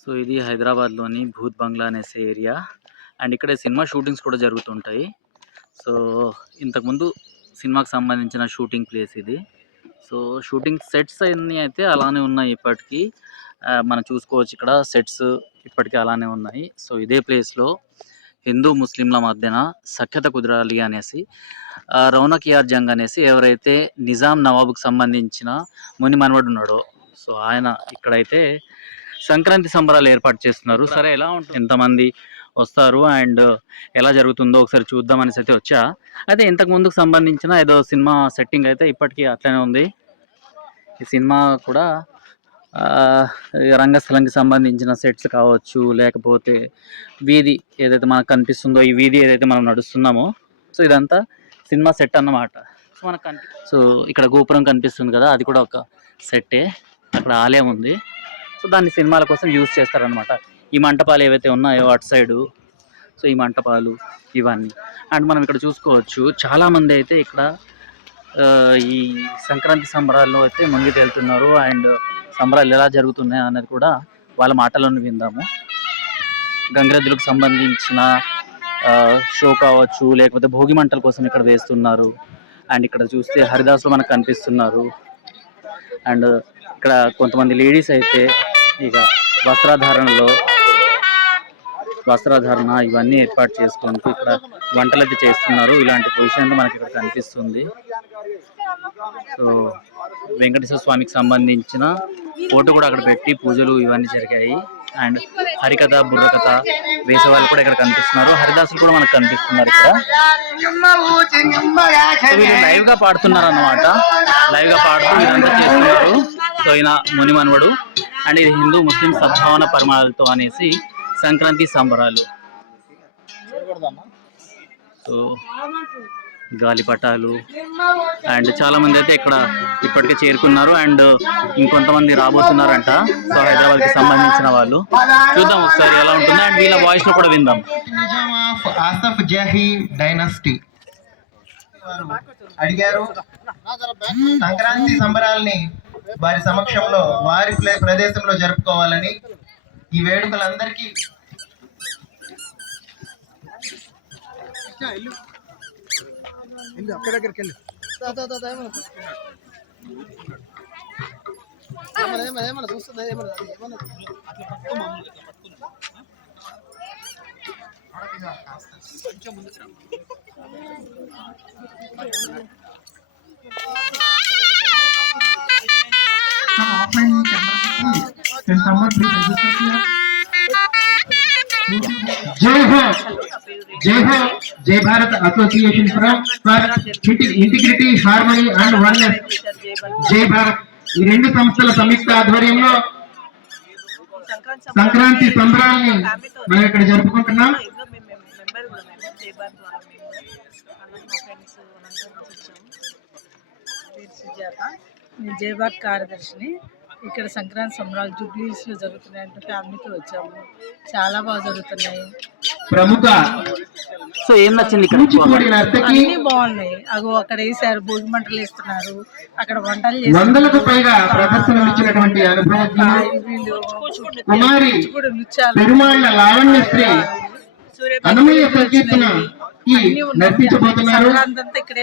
So ఇది హైదరాబాద్‌లోని భూత్ బంగ్లా అనేసే area. And ఇక్కడే సినిమా షూటింగ్స్ కూడా జరుగుతుంటాయి. సో ఇంతకుముందు సినిమాకి సంబంధించిన షూటింగ్ ప్లేస్ ఇది. సో షూటింగ్ సెట్స్ అన్నీ అయితే అలానే ఉన్నాయి ఇప్పటికీ. మనం చూసుకోవచ్చు ఇక్కడ సెట్స్ ఇప్పటికీ అలానే ఉన్నాయి. సో ఇదే ప్లేస్‌లో హిందూ ముస్లింల మధ్యన సఖ్యత కుదరాలి అనేసి రౌనకియార్ జంగ్ అనేసి ఎవరైతే నిజాం నవాబుకి సంబంధించిన ముని మనవడు ఉన్నాడో సో ఆయన ఇక్కడైతే సంక్రాంతి సంబరాలు ఏర్పాటు చేస్తున్నారు. సరే ఎలా ఉంటుంది, ఎంతమంది వస్తారు అండ్ ఎలా జరుగుతుందో ఒకసారి చూద్దాం అనేసి అయితే వచ్చా. అయితే ఇంతకు ముందుకు సంబంధించిన ఏదో సినిమా సెట్టింగ్ అయితే ఇప్పటికీ అట్లనే ఉంది. ఈ సినిమా కూడా రంగస్థలంకి సంబంధించిన సెట్స్ కావచ్చు, లేకపోతే వీధి ఏదైతే మనకు కనిపిస్తుందో ఈ వీధి ఏదైతే మనం నడుస్తున్నామో సో ఇదంతా సినిమా సెట్ అన్నమాట. సో మనకు సో ఇక్కడ గోపురం కనిపిస్తుంది కదా, అది కూడా ఒక సెట్టే. అక్కడ ఆలయం ఉంది. సో దాన్ని సినిమాల కోసం యూజ్ చేస్తారనమాట. ఈ మంటపాలు ఏవైతే ఉన్నాయో అటు సైడు, సో ఈ మంటపాలు ఇవన్నీ. అండ్ మనం ఇక్కడ చూసుకోవచ్చు చాలామంది అయితే ఇక్కడ ఈ సంక్రాంతి సంబరాల్లో అయితే మునిగి తేలుతున్నారు. అండ్ సంబరాలు ఎలా జరుగుతున్నాయి అన్నది కూడా వాళ్ళ మాటలను విందాము. గంగిరెద్దులకు సంబంధించిన షో కావచ్చు, లేకపోతే భోగి మంటల కోసం ఇక్కడ వేస్తున్నారు. అండ్ ఇక్కడ చూస్తే హరిదాసులు మనకు కనిపిస్తున్నారు. అండ్ ఇక్కడ కొంతమంది లేడీస్ అయితే ఇక వస్త్రాధారణ ఇవన్నీ ఏర్పాటు చేసుకుంటూ ఇక్కడ వంటలు అయితే చేస్తున్నారు. ఇలాంటి పొజిషన్ మనకి ఇక్కడ కనిపిస్తుంది. సో వెంకటేశ్వర స్వామికి సంబంధించిన ఫోటో కూడా అక్కడ పెట్టి పూజలు ఇవన్నీ జరిగాయి. అండ్ హరికథ బుర్రకథ వేసే వాళ్ళు కూడా ఇక్కడ కనిపిస్తున్నారు. హరిదాసులు కూడా మనకు కనిపిస్తున్నారు. ఇక్కడ వీళ్ళు లైవ్ గా పాడుతున్నారు అన్నమాట. లైవ్ గా పాడుతూ ఇదంతా చేస్తున్నారు. సో ఈయన ముని మనవడు. అండ్ ఇది హిందూ ముస్లిం సద్భావన పరిమాణాలతో అనేసి సంక్రాంతి సంబరాలు. సో గాలిపటాలు అండ్ చాలా మంది అయితే ఇక్కడ ఇప్పటికే చేరుకున్నారు. అండ్ ఇంకొంతమంది రాబోతున్నారంట. సో హైదరాబాద్ కి సంబంధించిన వాళ్ళు. చూద్దాం ఒకసారి ఎలా ఉంటుందో అండ్ వీళ్ళ వాయిస్ లో కూడా విందాం. ఆసఫ్ జహీ డైనాసిటీ అడిగారు సంక్రాంతి సంబరాల్ని వారి సమక్షంలో వారి ప్రదేశంలో జరుపుకోవాలని. ఈ వేడుకలందరికీ అక్కడ దగ్గరికి వెళ్ళి చూస్తుంది కొంచెం ముందుకు రా. जय Bharat association for integrity harmony and oneness जय भारत ఈ రెండు సంస్థల సంయుక్త ఆధ్వర్యంలో సంక్రాంతి సంబరాల్ని మనం ఇక్కడ జరుపుకుంటున్నాం. నేను జయభారత్ కార్యదర్శిని. ఇక్కడ సంక్రాంతి సంబరాలు జూబ్లీస్ లో జరుగుతున్నాయంటే ఫ్యామిలీతో వచ్చాము. చాలా బాగా జరుగుతున్నాయి. ప్రముఖ సో ఏం నచ్చింది? అన్ని బాగున్నాయి. అగో అక్కడ వేసారు, భోగి మంటలు వేస్తున్నారు, అక్కడ వంటలు వందలకు పైగా ప్రదర్శనలు ఇచ్చినటువంటి కుమారి పెరుమాళ్ళ లావణ్యశ్రీ అనమయ్య సంకీర్తన నర్తించబోతున్నారు. ఇక్కడే